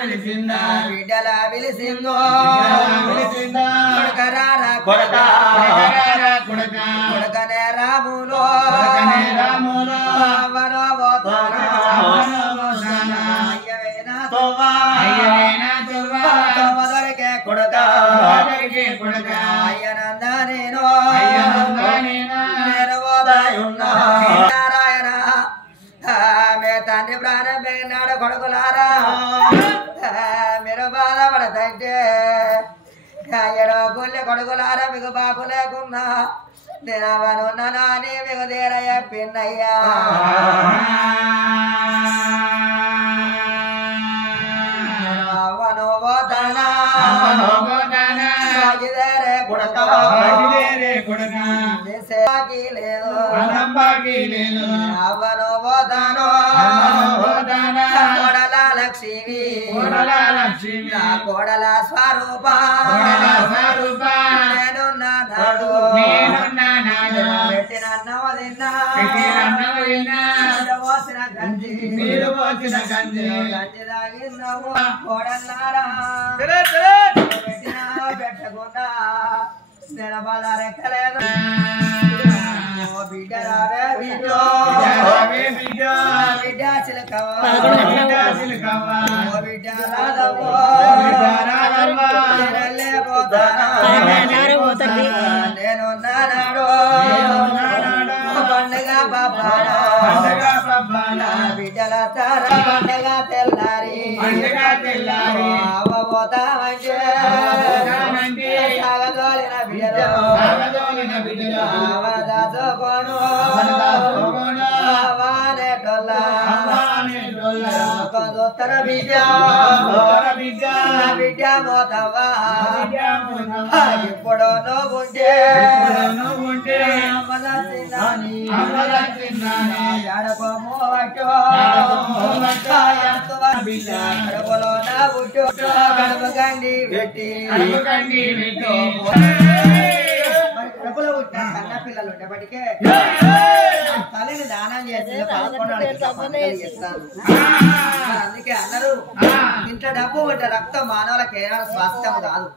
విలిసిందా బిడ్డల విలిసిందో కొడకనే రాములో దొరికే కొడక అయ్యనంద నేను నారాయణ మే తండ్రి ప్రాణం పెరిగినాడు కొడుకులారా మీరు బాధపడతంటే ఎడో గుళ్ళి కొడుకులారా మీకు బాబు లేకున్నా నేను అవనున్నానా అని మీకు తీర చెప్పిందయ్యా అవను పోతానా లేదు అవను పోతాను కోడల లక్ష్మి కోడల స్వరూప నేనున్నాడు పెట్టిన పోసిన గంజి గంజి తాగిన్నావు కోడల్లారా పెట్టినా పెట్టకుండా నేను బలారెక్కలేదు బిడ్డ రావే బిడ్డ చిలకవ్వ బిడ్డ నేను నాడు పండుగ బాబానా బిడ్డల తార పండుగ తెల్లారి అవ్వబోతామంటే సాగదోలిన బిడ్డలు అవదాసుకోను అవనేటోళ్ళ బిడ్డ బిడ్డ మోతవ్వా ఇప్పుడు నువ్వుంటే కడుపులో నా బుట్టు కడుపు గండి పెట్టి కడుపులో పుట్టిన కన్న పిల్లలు ఉండేపటికే తల్లిని దానం చేసి 11 చేస్తాను అందుకే అన్నారు ఇంట్లో డబ్బు ఉంటే రక్తం మానవులకు ఏమైనా స్వాస్థ్యం కాదు